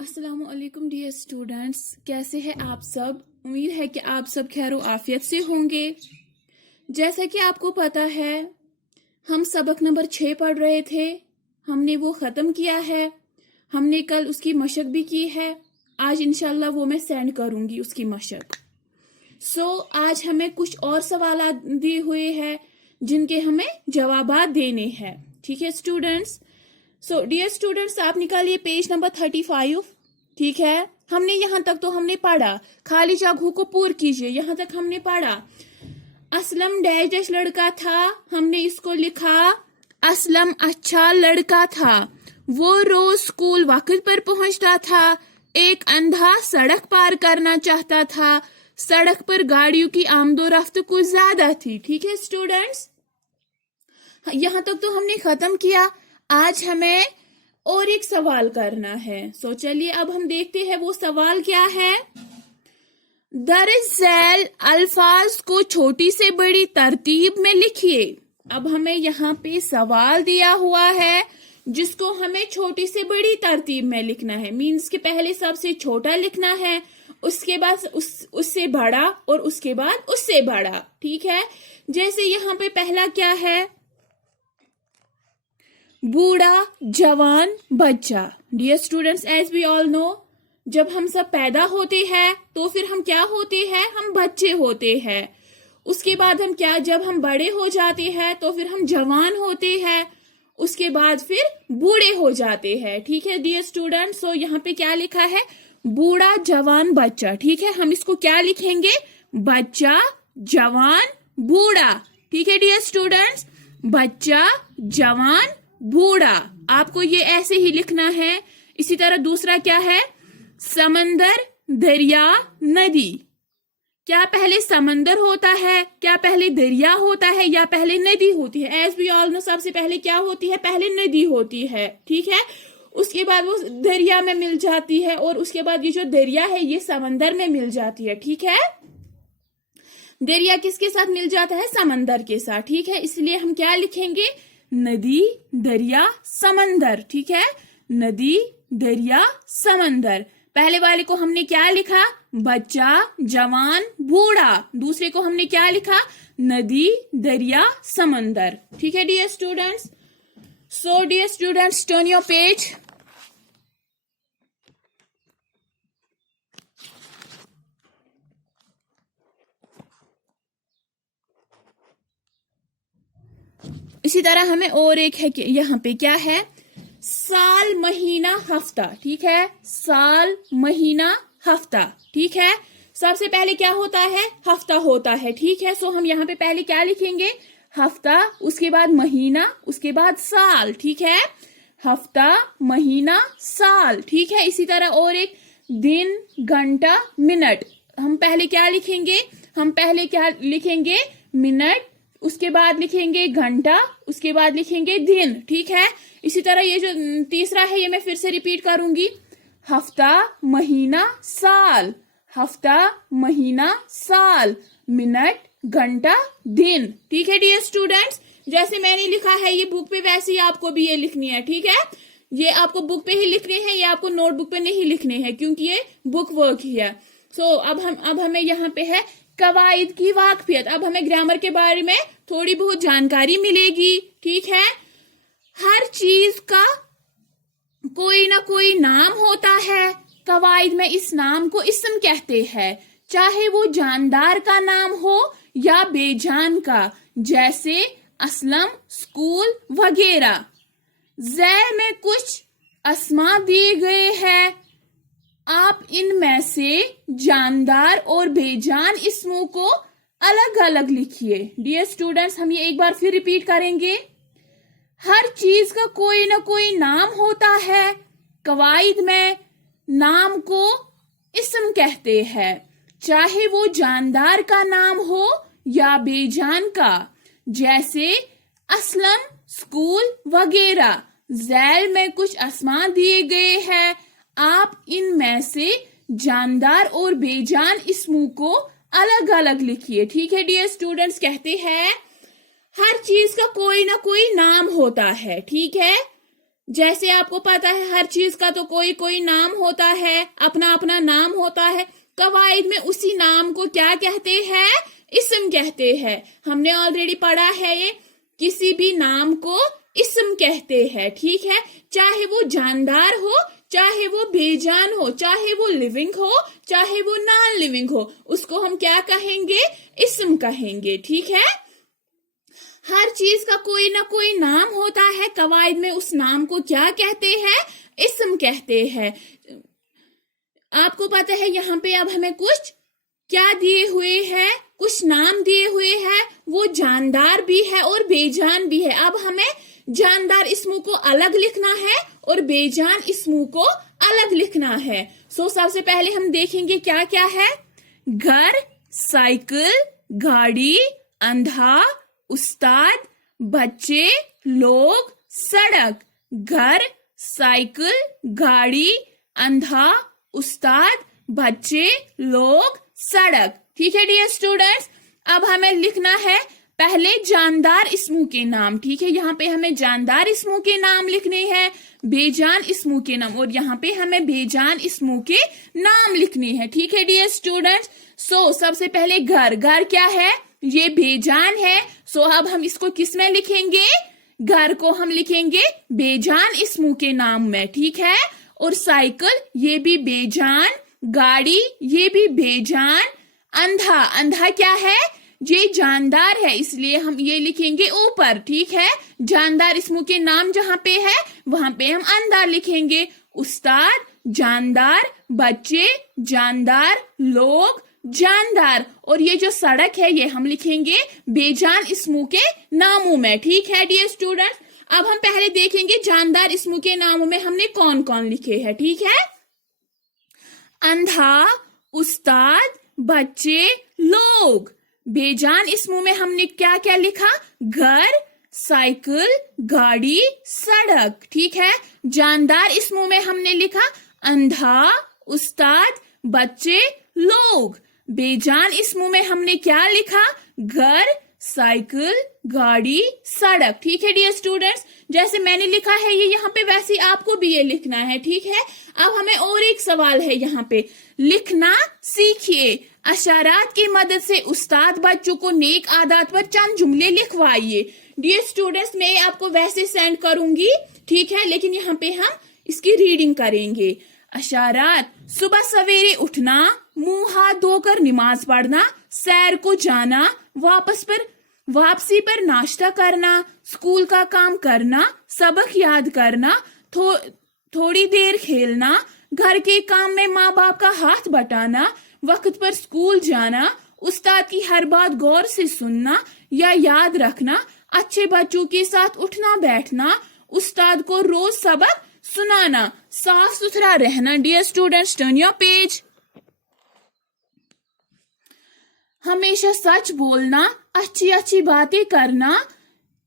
अस्सलाम वालेकुम dear students, कैसे हैं आप सब। उम्मीद है कि आप सब खैर आफियत से होंगे। जैसा कि आपको पता है, हम सबक नंबर 6 पढ़ रहे थे। हमने वो ख़त्म किया है। हमने कल उसकी मशक भी की है। आज इंशाल्लाह वो मैं सेंड करूँगी उसकी मशक। आज हमें कुछ और सवाल दिए हुए हैं जिनके हमें जवाबात देने हैं। ठीक है स्टूडेंट्स। डियर स्टूडेंट्स, आप निकालिए पेज नंबर 35। ठीक है, हमने यहाँ तक तो हमने पढ़ा। खाली जगहों को पूर्ण कीजिए। यहाँ तक हमने पढ़ा। असलम डैश डैश लड़का था। हमने इसको लिखा असलम अच्छा लड़का था। वो रोज स्कूल वक्त पर पहुंचता था। एक अंधा सड़क पार करना चाहता था। सड़क पर गाड़ियों की आमदोरफ्त कुछ ज्यादा थी। ठीक है स्टूडेंट्स, यहाँ तक तो हमने खत्म किया। आज हमें और एक सवाल करना है। चलिए अब हम देखते हैं वो सवाल क्या है। दरअसल अल्फाज को छोटी से बड़ी तरतीब में लिखिए। अब हमें यहाँ पे सवाल दिया हुआ है जिसको हमें छोटी से बड़ी तरतीब में लिखना है। मीन्स के पहले सबसे छोटा लिखना है, उसके बाद उससे बड़ा और उसके बाद उससे बड़ा। ठीक है, जैसे यहाँ पे पहला क्या है, बूढ़ा जवान बच्चा। Dear students, as we all know, जब हम सब पैदा होते हैं तो फिर हम क्या होते हैं, हम बच्चे होते हैं। उसके बाद हम क्या, जब हम बड़े हो जाते हैं तो फिर हम जवान होते हैं। उसके बाद फिर बूढ़े हो जाते हैं। ठीक है डियर स्टूडेंट्स, यहाँ पे क्या लिखा है, बूढ़ा जवान बच्चा। ठीक है, हम इसको क्या लिखेंगे, बच्चा जवान बूढ़ा। ठीक है डियर स्टूडेंट्स, बच्चा जवान बूढ़ा। आपको ये ऐसे ही लिखना है। इसी तरह दूसरा क्या है, समंदर दरिया नदी। क्या पहले समंदर होता है, क्या पहले दरिया होता है, या पहले नदी होती है। एज वी ऑल नो, सबसे पहले क्या होती है, पहले नदी होती है। ठीक है, उसके बाद वो दरिया में मिल जाती है, और उसके बाद ये जो दरिया है ये समंदर में मिल जाती है। ठीक है, दरिया किसके साथ मिल जाता है, समंदर के साथ। ठीक है, इसलिए हम क्या लिखेंगे, नदी दरिया समंदर। ठीक है, नदी दरिया समंदर। पहले वाले को हमने क्या लिखा, बच्चा जवान बूढ़ा। दूसरे को हमने क्या लिखा, नदी दरिया समंदर। ठीक है dear students. Dear students, turn your page. इसी तरह हमें और एक है कि यहाँ पे क्या है, साल महीना हफ्ता। ठीक है, साल महीना हफ्ता। ठीक है, सबसे पहले क्या होता है, हफ्ता होता है। ठीक है, हम यहाँ पे पहले क्या लिखेंगे, हफ्ता, उसके बाद महीना, उसके बाद साल। ठीक है, हफ्ता महीना साल। ठीक है, इसी तरह और एक दिन घंटा मिनट। हम पहले क्या लिखेंगे, हम पहले क्या लिखेंगे, मिनट, उसके बाद लिखेंगे घंटा, उसके बाद लिखेंगे दिन। ठीक है, इसी तरह ये जो तीसरा है ये मैं फिर से रिपीट करूंगी, हफ्ता महीना साल, हफ्ता महीना साल, मिनट घंटा दिन। ठीक है डियर स्टूडेंट्स, जैसे मैंने लिखा है ये बुक पे वैसे ही आपको भी ये लिखनी है। ठीक है, ये आपको बुक पे ही लिखने हैं, ये आपको नोटबुक पे नहीं लिखने हैं क्योंकि ये बुक वर्क ही है। अब हमें यहाँ पे है कवायद की वाकफियत। अब हमें ग्रामर के बारे में थोड़ी बहुत जानकारी मिलेगी। ठीक है, हर चीज का कोई ना कोई नाम होता है। कवायद में इस नाम को इस्म कहते हैं, चाहे वो जानदार का नाम हो या बेजान का, जैसे असलम, स्कूल वगैरह। ज़ैल में कुछ अस्मा दिए गए हैं, आप इनमें से जानदार और बेजान इस्मों को अलग अलग लिखिए। डियर स्टूडेंट्स, हम ये एक बार फिर रिपीट करेंगे। हर चीज का कोई ना कोई नाम होता है। कवायद में नाम को इस्म कहते हैं, चाहे वो जानदार का नाम हो या बेजान का, जैसे असलम, स्कूल वगैरह। ज़ैल में कुछ अस्मा दिए गए हैं, आप इनमें से जानदार और बेजान इस्मों को अलग अलग लिखिए। ठीक है डियर स्टूडेंट्स, कहते हैं हर चीज का कोई ना कोई नाम होता है। ठीक है, जैसे आपको पता है हर चीज का तो कोई कोई नाम होता है, अपना अपना नाम होता है। कवायद में उसी नाम को क्या कहते हैं? इस्म कहते हैं। हमने ऑलरेडी पढ़ा है ये, किसी भी नाम को इस्म कहते हैं, ठीक है। चाहे वो जानदार हो, चाहे वो बेजान हो, चाहे वो लिविंग हो, चाहे वो नॉन लिविंग हो, उसको हम क्या कहेंगे? इस्म कहेंगे, ठीक है। हर चीज का कोई ना कोई नाम होता है, कवायद में उस नाम को क्या कहते हैं? इस्म कहते हैं। आपको पता है यहाँ पे अब हमें कुछ क्या दिए हुए हैं? कुछ नाम दिए हुए हैं, वो जानदार भी है और बेजान भी है। अब हमें जानदार इस्मों को अलग लिखना है और बेजान इस्मों को अलग लिखना है। सबसे पहले हम देखेंगे क्या क्या है। घर, साइकिल, गाड़ी, अंधा, उस्ताद, बच्चे, लोग, सड़क। घर, साइकिल, गाड़ी, अंधा, उस्ताद, बच्चे, लोग, सड़क। ठीक है डियर स्टूडेंट्स, अब हमें लिखना है पहले जानदार इस्मों के नाम, ठीक है। यहाँ पे हमें जानदार इस्मों के नाम लिखने हैं, बेजान इस्मों के नाम, और यहाँ पे हमें बेजान इस्मों के नाम लिखने हैं, ठीक है डियर स्टूडेंट्स। सबसे पहले घर, घर क्या है? ये बेजान है। अब हम इसको किस में लिखेंगे? घर को हम लिखेंगे बेजान इस्मों के नाम में, ठीक है। और साइकिल ये भी बेजान, गाड़ी ये भी बेजान, अंधा, अंधा क्या है? ये जानदार है, इसलिए हम ये लिखेंगे ऊपर, ठीक है। जानदार इस्मों के नाम जहाँ पे है वहां पे हम अंधा लिखेंगे। उस्ताद जानदार, बच्चे जानदार, लोग जानदार, और ये जो सड़क है ये हम लिखेंगे बेजान इस्मों के नामों में, ठीक है डियर स्टूडेंट्स। अब हम पहले देखेंगे जानदार इस्मों के नामों में हमने कौन कौन लिखे हैं, ठीक है। अंधा, उस्ताद, बच्चे, लोग। बेजान इस्मों में हमने क्या क्या लिखा? घर, साइकिल, गाड़ी, सड़क, ठीक है। जानदार इस्मों में हमने लिखा अंधा, उस्ताद, बच्चे, लोग। बेजान इस्मों में हमने क्या लिखा? घर, साइकिल, गाड़ी, सड़क, ठीक है डियर स्टूडेंट्स। जैसे मैंने लिखा है ये यहाँ पे, वैसे आपको भी ये लिखना है, ठीक है। अब हमें और एक सवाल है यहाँ पे, लिखना सीखिए। अशारात की मदद से उस्ताद बच्चों को नेक आदत पर चंद जुमले लिखवाइए। डियर स्टूडेंट्स, मैं आपको वैसे सेंड करूंगी, ठीक है, लेकिन यहाँ पे हम इसकी रीडिंग करेंगे। अशारात: सुबह सवेरे उठना, मुंह हाथ धोकर नमाज पढ़ना, सैर को जाना, वापसी पर नाश्ता करना, स्कूल का काम करना, सबक याद करना, थोड़ी देर खेलना, घर के काम में माँ बाप का हाथ बटाना, वक्त पर स्कूल जाना, उस्ताद की हर बात गौर से सुनना या याद रखना, अच्छे बच्चों के साथ उठना बैठना, उस्ताद को रोज सबक सुनाना, साफ सुथरा रहना। Dear students, turn your page. हमेशा सच बोलना, अच्छी अच्छी बातें करना,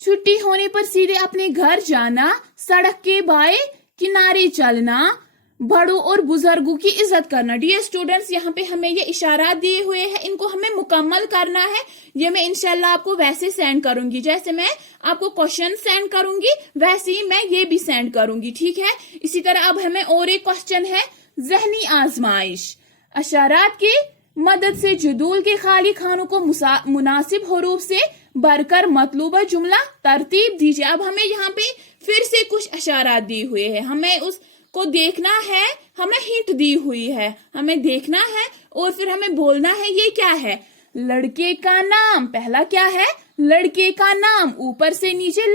छुट्टी होने पर सीधे अपने घर जाना, सड़क के बाएं किनारे चलना, बड़ों और बुजुर्गों की इज्जत करना। डियर स्टूडेंट्स, यहाँ पे हमें ये इशारा दिए हुए हैं, इनको हमें मुकम्मल करना है। ये मैं इंशाल्लाह आपको वैसे सेंड करूंगी, जैसे मैं आपको क्वेश्चन सेंड करूंगी वैसे ही मैं ये भी सेंड करूंगी, ठीक है। इसी तरह अब हमें और एक क्वेश्चन है, ज़हनी आजमाइश। अशारात की मदद से जुदूल के खाली खानों को मुनासिब हरूफ से भरकर मतलूबा जुमला तरतीब दीजिए। अब हमें यहाँ पे फिर से कुछ अशारात दिए हुए हैं, हमें उसको देखना है, हमें हिंट दी हुई है, हमें देखना है और फिर हमें बोलना है ये क्या है। लड़के का नाम, पहला क्या है? लड़के का नाम, ऊपर से नीचे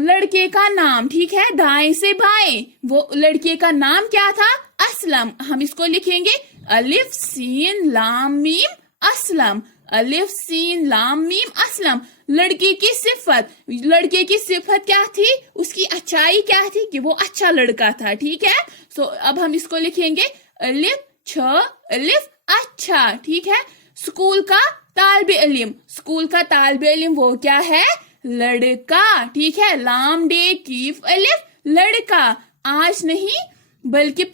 लड़के का नाम, ठीक है, दाएं से बाएं। वो लड़के का नाम क्या था? असलम। हम इसको लिखेंगे अलिफ सीन लाम मीम असलम, अलिफ सीन लाम मीम असलम। लड़के की सिफत क्या थी? उसकी अच्छाई क्या थी? कि वो अच्छा लड़का था, ठीक है। अब हम इसको लिखेंगे अलिफ छ अलिफ अच्छा, ठीक है। स्कूल का तालिब इल्म वो क्या है? लड़का, ठीक है। लाम डे कीफ अलिफ लड़का। आज नहीं बल्कि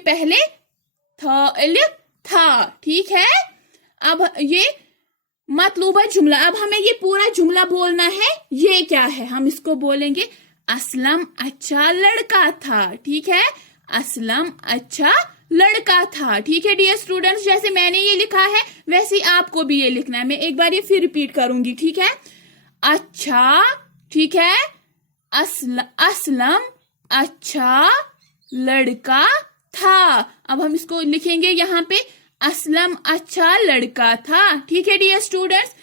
पहले था अलिफ था, ठीक है। अब ये मतलूबा जुमला। अब हमें ये पूरा जुमला बोलना है। ये क्या है? हम इसको बोलेंगे असलम अच्छा लड़का था। ठीक है, असलम अच्छा लड़का था। ठीक है डियर स्टूडेंट्स, जैसे मैंने ये लिखा है वैसे ही आपको भी ये लिखना है। मैं एक बार ये फिर रिपीट करूंगी। ठीक है, अच्छा, ठीक है, असलम अच्छा लड़का था। अब हम इसको लिखेंगे यहाँ पे असलम अच्छा लड़का था। ठीक है डियर स्टूडेंट्स,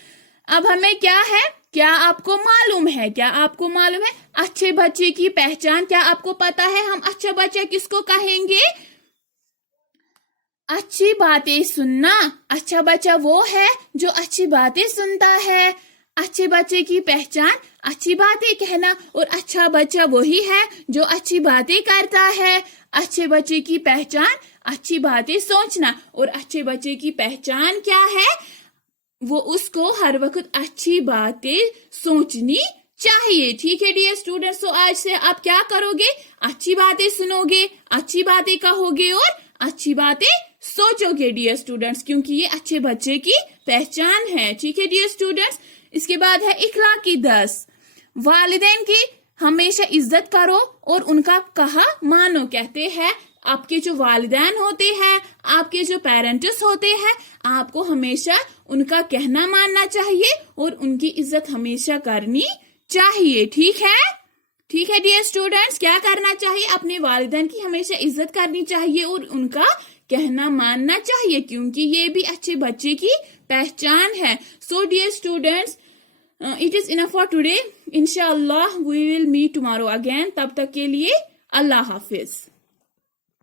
अब हमें क्या है, क्या आपको मालूम है, क्या आपको मालूम है अच्छे बच्चे की पहचान? क्या आपको पता है हम अच्छा बच्चा किसको कहेंगे? अच्छी बातें सुनना। अच्छा बच्चा वो है जो अच्छी बातें सुनता है। अच्छे बच्चे की पहचान अच्छी बातें कहना, और अच्छा बच्चा वही है जो अच्छी बातें करता है। अच्छे बच्चे की पहचान अच्छी बातें सोचना, और अच्छे बच्चे की पहचान क्या है? वो उसको हर वक्त अच्छी बातें सोचनी चाहिए। ठीक है डियर स्टूडेंट्स, तो आज से आप क्या करोगे? अच्छी बातें सुनोगे, अच्छी बातें कहोगे और अच्छी बातें सोचोगे डियर स्टूडेंट्स, क्योंकि ये अच्छे बच्चे की पहचान है। ठीक है डियर स्टूडेंट्स, इसके बाद है इखलाकी 10। वालिदैन की हमेशा इज्जत करो और उनका कहा मानो। कहते हैं आपके जो वालिदैन होते हैं, आपके जो पेरेंट्स होते हैं, आपको हमेशा उनका कहना मानना चाहिए और उनकी इज्जत हमेशा करनी चाहिए। ठीक है, ठीक है डियर स्टूडेंट्स, क्या करना चाहिए? अपने वालिदैन की हमेशा इज्जत करनी चाहिए और उनका कहना मानना चाहिए, क्योंकि ये भी अच्छे बच्चे की पहचान है। So dear students, it is enough for today. इंशाअल्लाह we will meet tomorrow again. तब तक के लिए अल्लाह हाफिज।